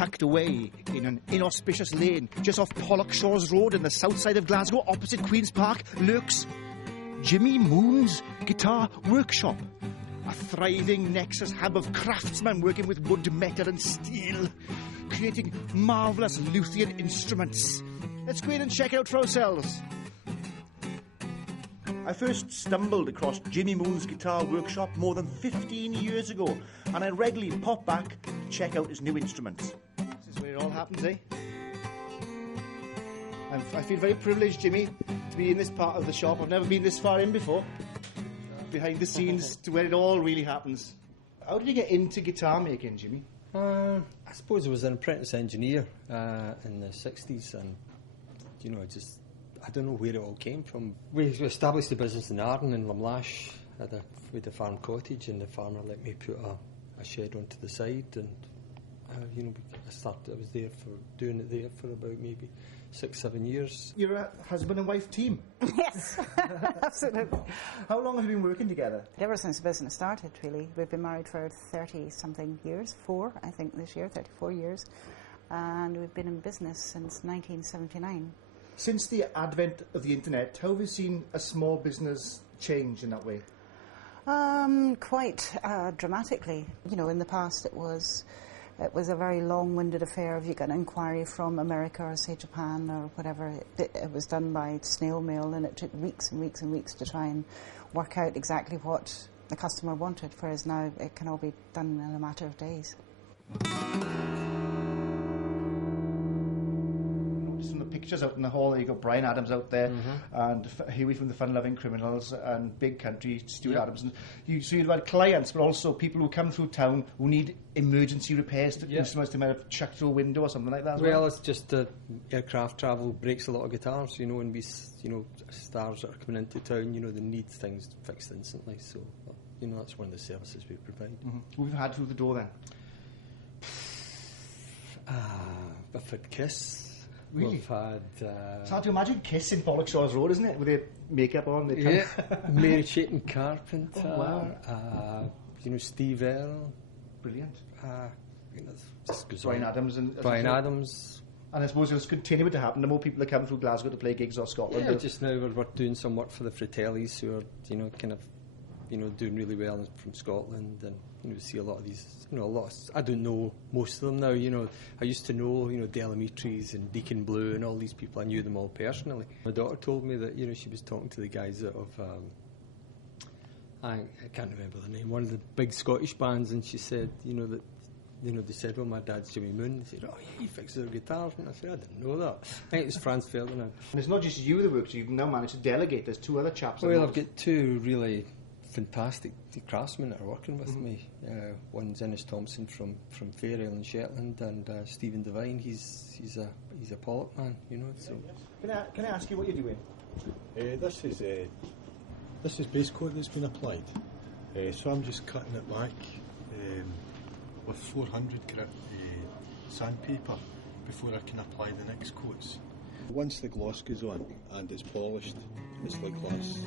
Tucked away in an inauspicious lane just off Pollokshaws Road in the south side of Glasgow, opposite Queen's Park, lurks Jimmy Moon's Guitar Workshop, a thriving nexus hub of craftsmen working with wood, metal and steel, creating marvellous luthier instruments. Let's go in and check it out for ourselves. I first stumbled across Jimmy Moon's Guitar Workshop more than 15 years ago, and I regularly pop back to check out his new instruments. This is where it all happens, eh? I feel very privileged, Jimmy, to be in this part of the shop. I've never been this far in before. Behind the scenes to where it all really happens. How did you get into guitar making, Jimmy? I suppose I was an apprentice engineer in the 60s, and I don't know where it all came from. We established the business in Arden in Lumlash with a farm cottage, and the farmer let me put a shed onto the side, and I was doing it there for about maybe 6-7 years. You're a husband and wife team? Yes, absolutely. How long have you been working together? Ever since the business started, really. We've been married for 30-something years, 4, I think, this year, 34 years. And we've been in business since 1979. Since the advent of the internet, how have you seen a small business change in that way? Quite dramatically. In the past it was a very long-winded affair. If you got an inquiry from America or, say, Japan or whatever, it was done by snail mail, and it took weeks and weeks and weeks to try and work out exactly what the customer wanted, whereas now it can all be done in a matter of days. Some of the pictures out in the hall, you've got Brian Adams out there, and Huey from the Fun-Loving Criminals, and Big Country, Stuart Adams. And so you've had clients, but also people who come through town who need emergency repairs to instruments they might have chucked through a window or something like that as well. Well, it's just aircraft travel breaks a lot of guitars, and we, stars that are coming into town, they need things fixed instantly. So, that's one of the services we provide. Who have you had through the door then? I've had Kiss. Really? We've had... It's hard to imagine Kiss in Pollokshaws Road, isn't it? With their makeup on. Mary Chapin Carpenter. Oh, wow. Steve Earle. Brilliant. Just goes Brian on. Adams. Brian Adams. And I suppose it'll continue to happen. The more people that come through Glasgow to play gigs or Scotland. Yeah, just now we're doing some work for the Fratellis, who are, doing really well from Scotland, and we see a lot of these, I don't know most of them now, I used to know, Delamitris and Deacon Blue and all these people. I knew them all personally. My daughter told me that, she was talking to the guys out of, I can't remember the name, one of the big Scottish bands, and she said, that, they said, well, my dad's Jimmy Moon. They said, oh, yeah, he fixes their guitars. And I said, I didn't know that. I think it was Franz Ferdinand. And it's not just you that works, you've now managed to delegate. There's 2 other chaps. Well, I've got 2 really fantastic craftsmen that are working with me. One's Innes Thompson from Fair Island, Shetland, and Stephen Devine. He's a Pollock man, So. Can I ask you what you're doing? This is base coat that's been applied. So I'm just cutting it back with 400 grit sandpaper before I can apply the next coats. Once the gloss goes on and it's polished, it's like glass.